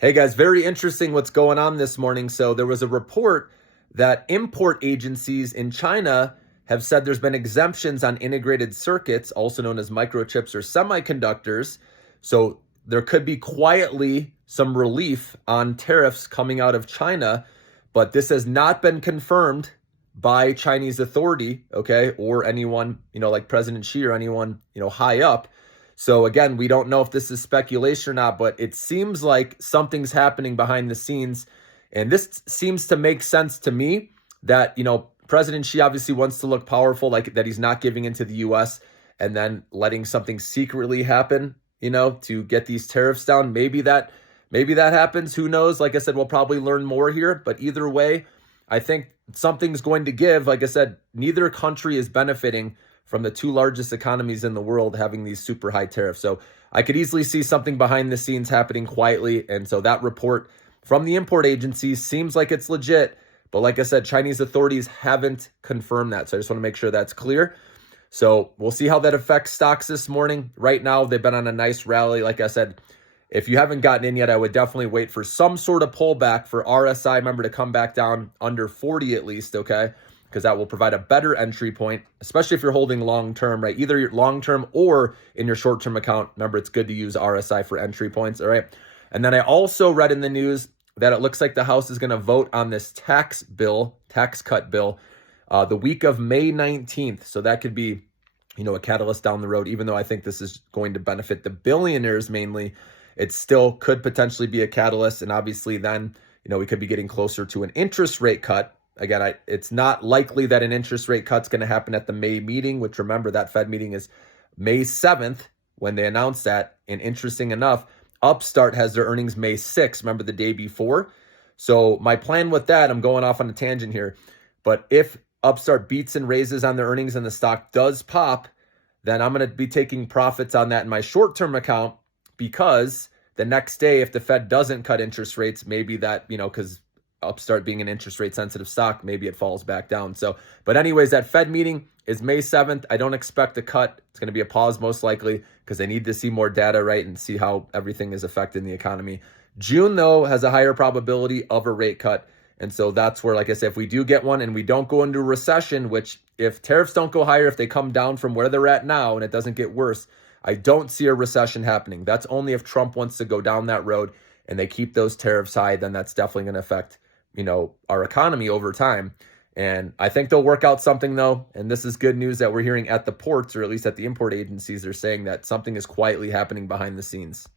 Hey guys, very interesting what's going on this morning. So there was a report that import agencies in China have said there's been exemptions on integrated circuits, also known as microchips or semiconductors. So there could be quietly some relief on tariffs coming out of China, but this has not been confirmed by Chinese authority, okay, or anyone, like President Xi or anyone, high up. So again, we don't know if this is speculation or not, but it seems like something's happening behind the scenes. And this seems to make sense to me that, President Xi obviously wants to look powerful, like that he's not giving into the US and then letting something secretly happen, to get these tariffs down. Maybe that happens. Who knows? Like I said, we'll probably learn more here. But either way, I think something's going to give. Like I said, neither country is benefiting from the two largest economies in the world having these super high tariffs. So I could easily see something behind the scenes happening quietly. And so that report from the import agencies seems like it's legit. But like I said, Chinese authorities haven't confirmed that. So I just want to make sure that's clear. So we'll see how that affects stocks this morning. Right now, they've been on a nice rally. Like I said, if you haven't gotten in yet, I would definitely wait for some sort of pullback for RSI, remember, to come back down under 40 at least, okay? Because that will provide a better entry point, especially if you're holding long-term, right? Either your long-term or in your short-term account. Remember, it's good to use RSI for entry points, all right? And then I also read in the news that it looks like the House is going to vote on this tax cut bill, the week of May 19th. So that could be, a catalyst down the road, even though I think this is going to benefit the billionaires mainly. It still could potentially be a catalyst. And obviously then, we could be getting closer to an interest rate cut. Again, it's not likely that an interest rate cut's going to happen at the May meeting, which, remember, that Fed meeting is May 7th when they announced that. And interesting enough, Upstart has their earnings May 6th, remember, the day before. So my plan with that, I'm going off on a tangent here, but if Upstart beats and raises on their earnings and the stock does pop, then I'm going to be taking profits on that in my short-term account, because the next day, if the Fed doesn't cut interest rates, maybe that, because Upstart being an interest rate sensitive stock, maybe it falls back down. So, but anyways, that Fed meeting is May 7th. I don't expect a cut. It's going to be a pause most likely because they need to see more data, right? And see how everything is affecting the economy. June, though, has a higher probability of a rate cut. And so that's where, like I said, if we do get one and we don't go into a recession, which if tariffs don't go higher, if they come down from where they're at now and it doesn't get worse, I don't see a recession happening. That's only if Trump wants to go down that road and they keep those tariffs high, then that's definitely going to affect our economy over time. And I think they'll work out something, though. And this is good news that we're hearing at the ports, or at least at the import agencies. They're saying that something is quietly happening behind the scenes.